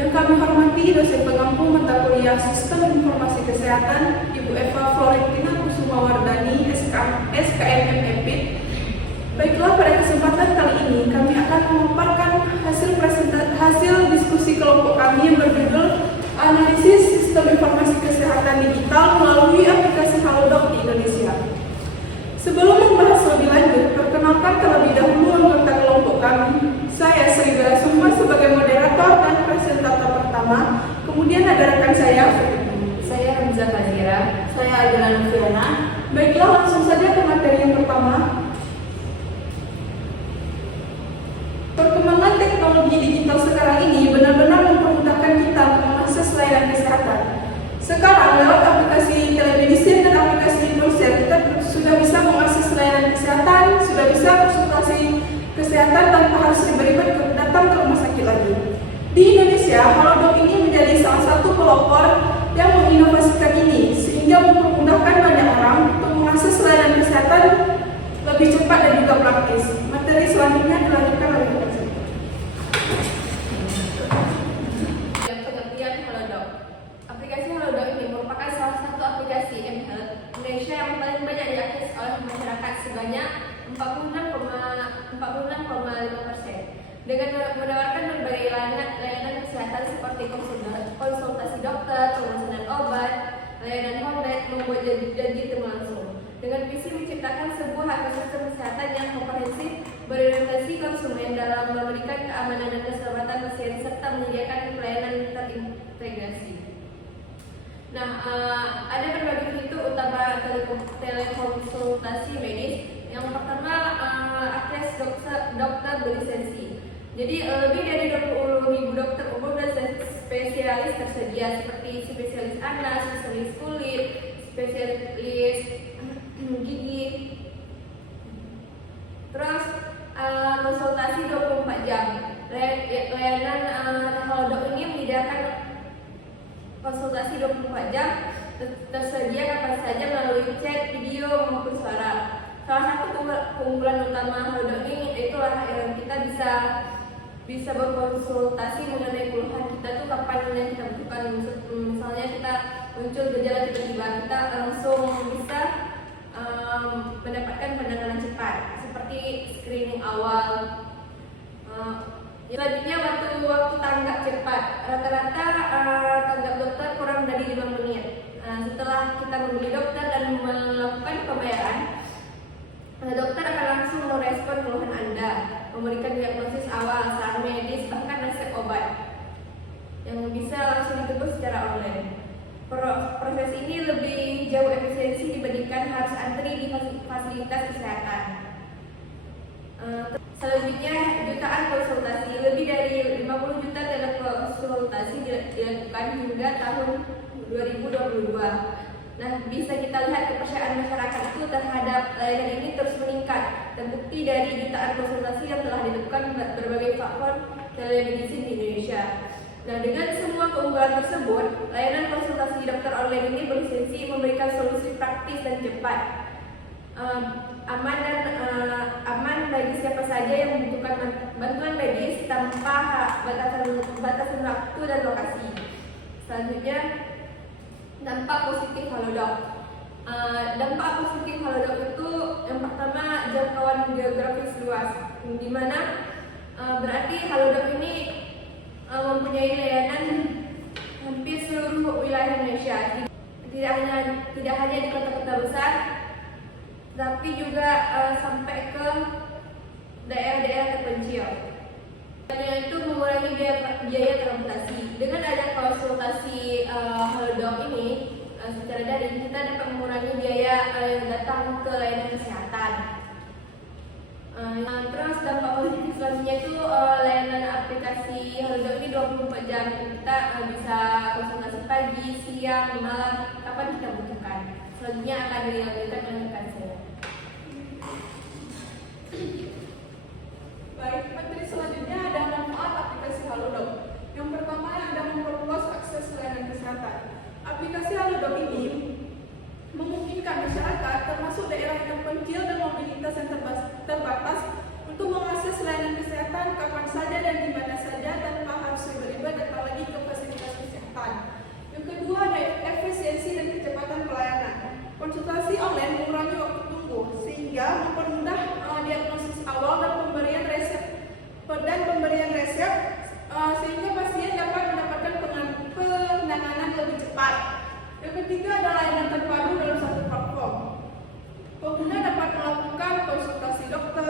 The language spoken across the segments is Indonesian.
Yang kami hormati dosen pengampu mata kuliah Sistem Informasi Kesehatan, Ibu Eva Florentina Kusumawardani, SKM MPit. Baiklah, pada kesempatan kali ini kami akan memaparkan hasil diskusi kelompok kami yang berjudul Analisis Sistem Informasi Kesehatan Digital melalui aplikasi Halodoc di Indonesia. Sebelum membahas lebih lanjut, perkenalkan terlebih dahulu anggota kelompok kami. Saya Sri Gara Summa sebagai moderator dan presentator pertama. Kemudian ada rekan saya Hamzah Fazira. Saya Agila Noviana. Baiklah, langsung saja ke materi yang pertama. Perkembangan teknologi digital sekarang ini benar-benar mempermudahkan kita untuk mengakses layanan kesehatan. Sekarang lewat aplikasi telemedicine dan aplikasi Indosat, kita sudah bisa mengakses layanan kesehatan, sudah bisa konsultasi kesehatan tanpa harus ribet-ribet datang ke rumah sakit lagi. Di Indonesia, Halodoc ini menjadi salah satu pelopor yang menginovasikan ini, sehingga mempermudahkan banyak orang untuk mengakses layanan kesehatan lebih cepat dan juga praktis. Materi selanjutnya dilanjutkan oleh rekan saya. Pengertian Halodoc. Aplikasi Halodoc ini merupakan salah satu aplikasi mHealth Indonesia yang paling banyak diakses oleh masyarakat sebanyak 46,5%. Dengan menawarkan berbagai layanan kesehatan seperti konsultasi dokter, pemesanan obat, layanan hotline, membuat janji temu langsung. Dengan visi menciptakan sebuah ekosistem kesehatan yang komprehensif, berorientasi konsumen dalam memberikan keamanan dan keselamatan pasien serta menyediakan pelayanan terintegrasi. Nah, ada berbagai fitur utama telekonsultasi medis. Yang pertama, akses dokter berlisensi. Jadi lebih dari 20.000 dokter umum dan spesialis tersedia seperti spesialis anak, spesialis kulit, spesialis gigi. Terus konsultasi 24 jam. Layanan Halodoc ini menyediakan konsultasi 24 jam tersedia kapan saja melalui chat, video maupun suara. Salah satu keunggulan utama Halodoc ini itulah kita bisa berkonsultasi mengenai keluhan kita tuh kapan yang kita butuhkan. Misalnya kita muncul gejala tiba-tiba, kita langsung bisa mendapatkan penanganan cepat seperti screening awal. Selanjutnya waktu tanggap cepat. Rata-rata tanggap dokter kurang dari 5 menit. Setelah kita membeli dokter dan melakukan pembayaran, dokter akan langsung merespon keluhan Anda, memberikan diagnosis awal, saran medis, bahkan resep obat yang bisa langsung ditebus secara online. Proses ini lebih jauh efisiensi dibandingkan harus antri di fasilitas kesehatan. Selanjutnya, jutaan konsultasi. Lebih dari 50 juta telekonsultasi dilakukan hingga tahun 2022. Nah, bisa kita lihat kepercayaan masyarakat itu terhadap layanan ini terus meningkat. Terbukti dari jutaan konsultasi yang telah dilakukan berbagai platform telemedicine di Indonesia. Nah, dengan semua keunggulan tersebut, layanan konsultasi dokter online ini berlisensi memberikan solusi praktis dan cepat, aman bagi siapa saja yang membutuhkan bantuan medis tanpa batasan waktu dan lokasi. Selanjutnya, dampak positif Halodoc. Dampak positif Halodoc itu yang pertama, jangkauan geografis luas, di mana berarti Halodoc ini mempunyai layanan hampir seluruh wilayah Indonesia. Tidak hanya di kota-kota besar, tapi juga sampai ke daerah-daerah terpencil. Dan itu mengurangi biaya transportasi. Dengan ada konsultasi Halodoc ini secara daring, kita dapat mengurangi biaya datang ke layanan kesehatan. Terus dampak positif selanjutnya itu layanan aplikasi Halodoc ini 24 jam. Kita bisa konsultasi pagi, siang, malam, kapan kita butuhkan. Selanjutnya akan dilanjutkan oleh rekan saya. Baik, materi selanjutnya ada manfaat aplikasi Halodoc. Yang pertama ada memperluas akses layanan kesehatan. Aplikasi Halodoc ini memungkinkan masyarakat termasuk daerah yang terpencil dan mobilitas yang terbatas untuk mengakses layanan kesehatan kapan saja dan di mana saja tanpa harus ribet-ribet datang lagi ke Ketiga adalah layanan terpadu dalam satu platform. Pengguna dapat melakukan konsultasi dokter,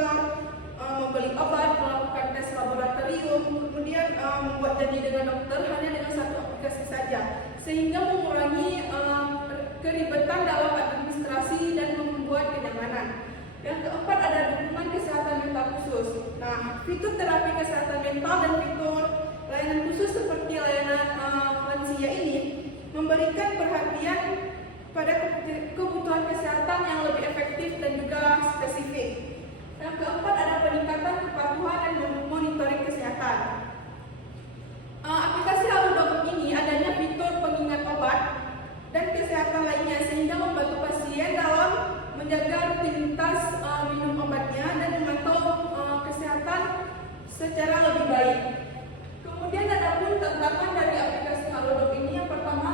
membeli obat, melakukan tes laboratorium, kemudian membuat janji dengan dokter hanya dengan satu aplikasi saja, sehingga mengurangi keribetan dalam administrasi dan membuat kenyamanan. Yang keempat ada dukungan kesehatan mental khusus. Nah, fitur terapi kesehatan mental dan fitur layanan khusus seperti layanan lansia ini memberikan perhatian pada kebutuhan kesehatan yang lebih efektif dan juga spesifik. Yang keempat ada peningkatan kepatuhan dan monitoring kesehatan. Aplikasi Halodoc ini adanya fitur pengingat obat dan kesehatan lainnya sehingga membantu pasien dalam menjaga rutinitas minum obatnya dan memantau kesehatan secara lebih baik. Kemudian ada pun tantangan dari aplikasi Halodoc ini. Yang pertama,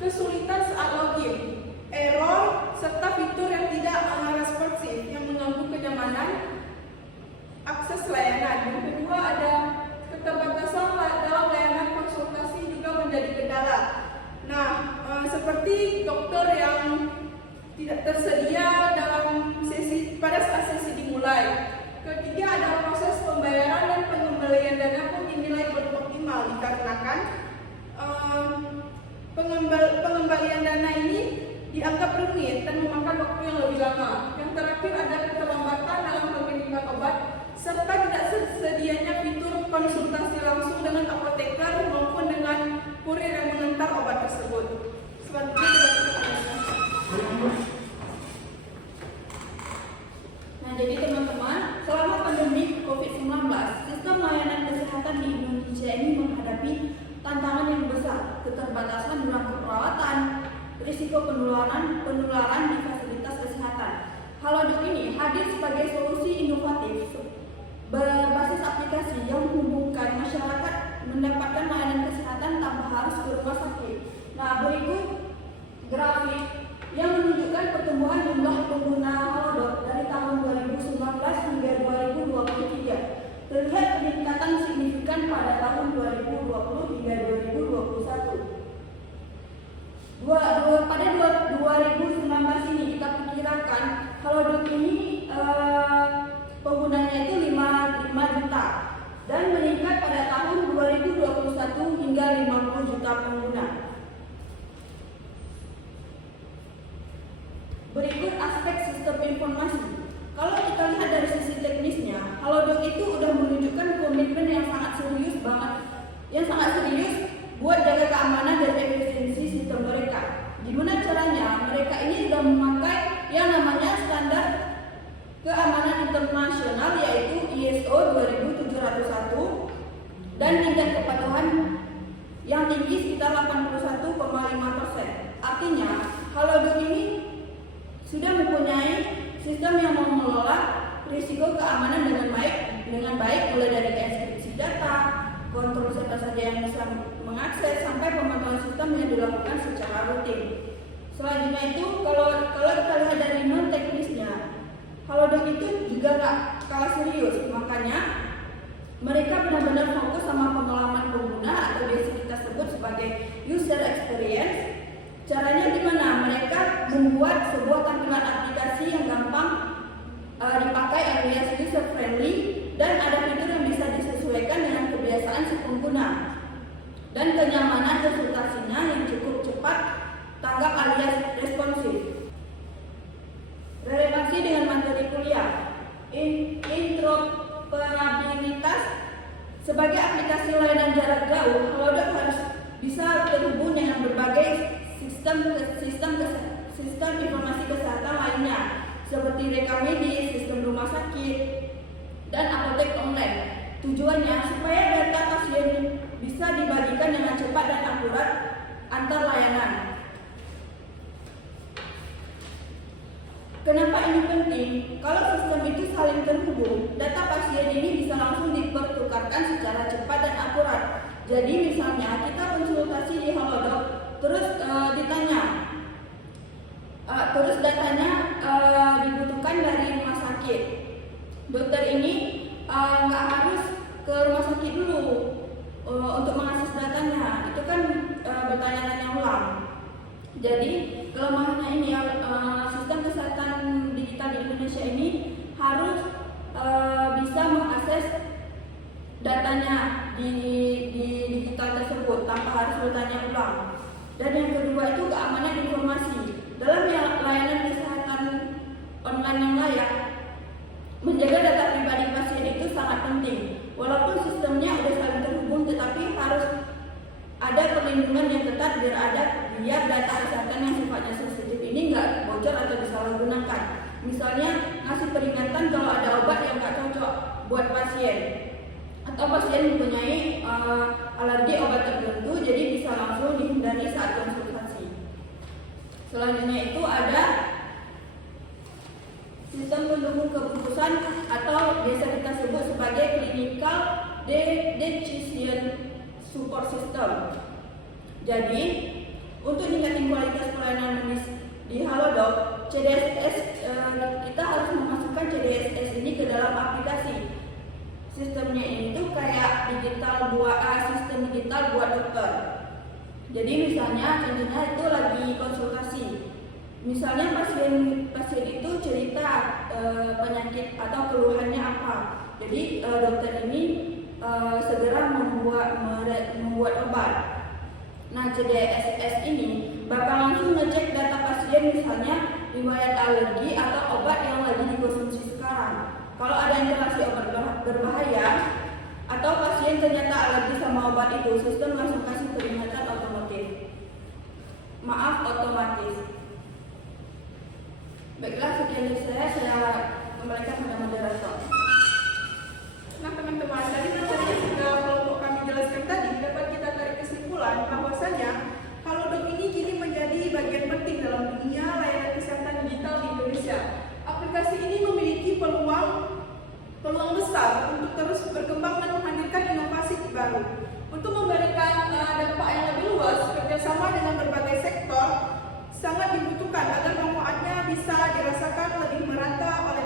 kesulitan saat login, error, serta fitur yang tidak responsif yang mengganggu kenyamanan akses layanan. Yang kedua ada keterbatasan dalam layanan konsultasi juga menjadi kendala. Nah, seperti dokter yang tidak tersedia pada saat sesi dimulai. Ketiga adalah proses pembayaran dan pengembalian dana pun dinilai belum optimal dikarenakan pengembalian dana ini dianggap rumit dan memakan waktu yang lebih lama. Yang terakhir ada keterlambatan dalam pengiriman obat serta tidak sedianya fitur konsultasi langsung dengan apoteker maupun dengan kurir yang mengantar obat tersebut. Selanjutnya jadi teman-teman, selama pandemi COVID-19, sistem layanan kesehatan di Indonesia ini menghadapi tantangan yang besar, keterbatasan dalam perawatan, risiko penularan di fasilitas kesehatan. Halodoc ini hadir sebagai solusi inovatif berbasis aplikasi yang menghubungkan masyarakat mendapatkan layanan kesehatan tanpa harus ke rumah sakit. Nah, berikut grafik yang menunjukkan pertumbuhan jumlah pengguna Halodoc dari tahun 2019 hingga 2023. Terlihat peningkatan signifikan pada tahun 2020 hingga 2021. Pada 2019 ini kita perkirakan Halodoc ini penggunanya itu 5 juta dan meningkat pada tahun 2021 hingga 50 juta pengguna. Berikut aspek sistem informasi. Kalau kita lihat dari sisi teknisnya, Halodoc itu udah menunjukkan komitmen yang sangat serius buat jaga keamanan dan efisiensi sistem mereka. Gimana caranya? Mereka ini sudah memakai yang namanya standar keamanan internasional yaitu ISO 27701 dan tingkat kepatuhan yang tinggi sekitar 81,5%. Artinya, Halodoc ini sudah mempunyai sistem yang mengelola risiko keamanan dengan baik mulai dari enkripsi data, kontrol siapa saja yang bisa mengakses sampai pemantauan sistem yang dilakukan secara rutin. Selanjutnya itu kalau kita lihat dari non teknisnya, Halodoc itu juga nggak kalah serius, makanya mereka benar-benar fokus sama pengalaman pengguna atau biasa kita sebut sebagai user experience. Caranya gimana? Mereka membuat sebuah tampilan aplikasi yang gampang dipakai alias user friendly dan ada fitur yang bisa disesuaikan dengan kebiasaan si pengguna dan kenyamanan konsultasinya yang cukup cepat, tanggap alias responsif. Relevansi dengan materi kuliah, interoperabilitas sebagai aplikasi layanan jarak jauh, Halodoc harus bisa terhubung dengan berbagai sistem informasi kesehatan lainnya seperti rekam medis, sistem rumah sakit, dan apotek online. Tujuannya supaya data pasien bisa dibagikan dengan cepat dan akurat antar layanan. Kenapa ini penting? Kalau sistem itu saling terhubung, data pasien ini bisa langsung dipertukarkan secara cepat dan akurat. Jadi misalnya kita konsultasi di Halodoc, terus terus datanya dibutuhkan dari rumah sakit. Dokter ini nggak harus ke rumah sakit dulu untuk mengakses datanya. Itu kan bertanya-tanya ulang. Jadi kelemahannya ini sistem kesehatan digital di Indonesia ini harus bisa mengakses datanya di digital tersebut tanpa harus bertanya ulang. Dan yang kedua itu keamanan informasi. Dalam layanan kesehatan online yang layak, menjaga data pribadi pasien itu sangat penting. Walaupun sistemnya sudah saling terhubung, tetapi harus ada perlindungan yang ketat biar data kesehatan yang sifatnya sensitif ini nggak bocor atau disalahgunakan. Misalnya ngasih peringatan kalau ada obat yang nggak cocok buat pasien, atau pasien mempunyai alergi obat tertentu, jadi bisa langsung dihindari saat konsultasi. Selanjutnya itu ada sistem pendukung keputusan atau biasa kita sebut sebagai clinical decision support system. Jadi untuk meningkatkan kualitas pelayanan medis di Halodoc, CDSS kita harus memasukkan CDSS ini ke dalam aplikasi. Sistemnya ini tuh kayak sistem digital buat dokter. Jadi misalnya contohnya itu lagi konsultasi. Misalnya pasien itu cerita penyakit atau keluhannya apa. Jadi dokter ini segera membuat obat. Nah, CDSS ini bakal langsung ngecek data pasien, misalnya riwayat alergi atau obat yang lagi dikonsumsi sekarang. Kalau ada interaksi obat berbahaya atau pasien ternyata alergi sama obat itu, sistem langsung kasih peringatan otomatis. Baiklah, sekian dari saya kembalikan pada moderator. Nah teman-teman, dari materi yang sudah kelompok kami jelaskan tadi, dapat kita tarik kesimpulan bahwasanya Halodoc ini kini menjadi bagian penting dalam dunia layanan kesehatan digital di Indonesia. Aplikasi ini memiliki peluang besar untuk terus berkembang dan menghadirkan inovasi baru. Untuk memberikan dampak yang lebih luas, kerjasama dengan berbagai sektor sangat dibutuhkan agar manfaatnya bisa dirasakan lebih merata oleh